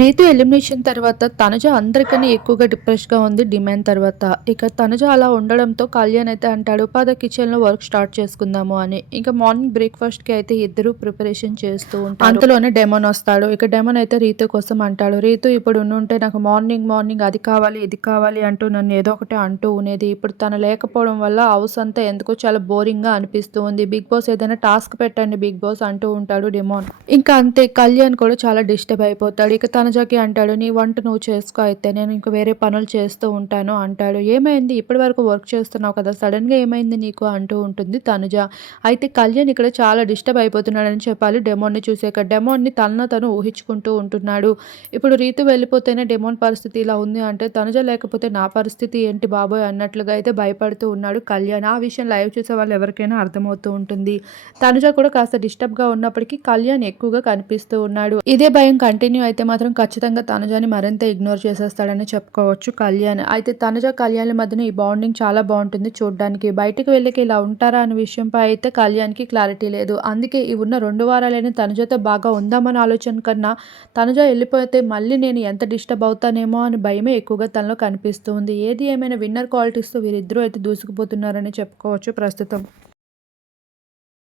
Ritu elimination తర్వాత తనుజ అందరికన్నా ఎక్కువగా డిప్రెస్గా ఉంది డిమాండ్ తర్వాత. ఇక తనుజ అలా ఉండడంతో కళ్యాణ్ అయితే అంటాడు పద కిచెన్లో వర్క్ స్టార్ట్ చేసుకుందాము అని. ఇంకా మార్నింగ్ బ్రేక్ఫాస్ట్కి అయితే ఇద్దరు ప్రిపరేషన్ చేస్తూ ఉంటారు. అంతలోనే డెమోన్ వస్తాడు. ఇక డెమోన్ అయితే రీతు కోసం అంటాడు రీతు ఇప్పుడు ఉంటే నాకు మార్నింగ్ మార్నింగ్ అది కావాలి ఇది కావాలి అంటూ నన్ను ఏదో ఒకటి అంటూ ఉండేది. ఇప్పుడు తను లేకపోవడం వల్ల హౌస్ అంతా ఎందుకో చాలా బోరింగ్గా అనిపిస్తూ ఉంది. బిగ్ బాస్ ఏదైనా టాస్క్ పెట్టండి బిగ్ బాస్ అంటూ ఉంటాడు డెమోన్. ఇంకా అంతే కళ్యాణ్ కూడా చాలా డిస్టర్బ్ అయిపోతాడు. ఇక తనజాకి అంటాడు నీ వంట నువ్వు చేసుకో అయితే నేను ఇంక వేరే పనులు చేస్తూ ఉంటాను అంటాడు. ఏమైంది? ఇప్పటి వరకు వర్క్ చేస్తున్నావు కదా సడన్గా ఏమైంది నీకు? అంటూ ఉంటుంది తనుజ. అయితే కళ్యాణ్ ఇక్కడ చాలా డిస్టర్బ్ అయిపోతున్నాడని చెప్పాలి డెమోన్ని చూసాక. డెమోన్ని తనను తను ఊహించుకుంటూ ఉంటున్నాడు. ఇప్పుడు రీతు వెళ్ళిపోతేనే డెమోన్ పరిస్థితి ఇలా ఉంది అంటే తనుజ లేకపోతే నా పరిస్థితి ఏంటి బాబోయ్ అన్నట్లుగా అయితే భయపడుతూ ఉన్నాడు కళ్యాణ్. ఆ విషయం లైవ్ చూసే వాళ్ళు ఎవరికైనా అర్థమవుతూ ఉంటుంది. తనుజ కూడా కాస్త డిస్టర్బ్గా ఉన్నప్పటికీ కళ్యాణ్ ఎక్కువగా కనిపిస్తూ ఉన్నాడు. ఇదే భయం కంటిన్యూ అయితే మాత్రం ఖచ్చితంగా తనుజాని మరింత ఇగ్నోర్ చేసేస్తాడని చెప్పుకోవచ్చు కళ్యాణ్. అయితే తనుజ కళ్యాణ్ మధ్యన ఈ బాండింగ్ చాలా బాగుంటుంది చూడడానికి. బయటకు వెళ్ళక ఇలా ఉంటారా అనే విషయంపై అయితే కళ్యాణ్కి క్లారిటీ లేదు. అందుకే ఈ ఉన్న రెండు వారాలైనా తనుజతో బాగా ఉందామని ఆలోచన కన్నా తనుజ వెళ్ళిపోతే మళ్ళీ నేను ఎంత డిస్టర్బ్ అవుతానేమో అని భయమే ఎక్కువగా తనలో కనిపిస్తుంది. ఏది ఏమైనా విన్నర్ క్వాలిటీస్తో వీరిద్దరూ అయితే దూసుకుపోతున్నారని చెప్పుకోవచ్చు ప్రస్తుతం.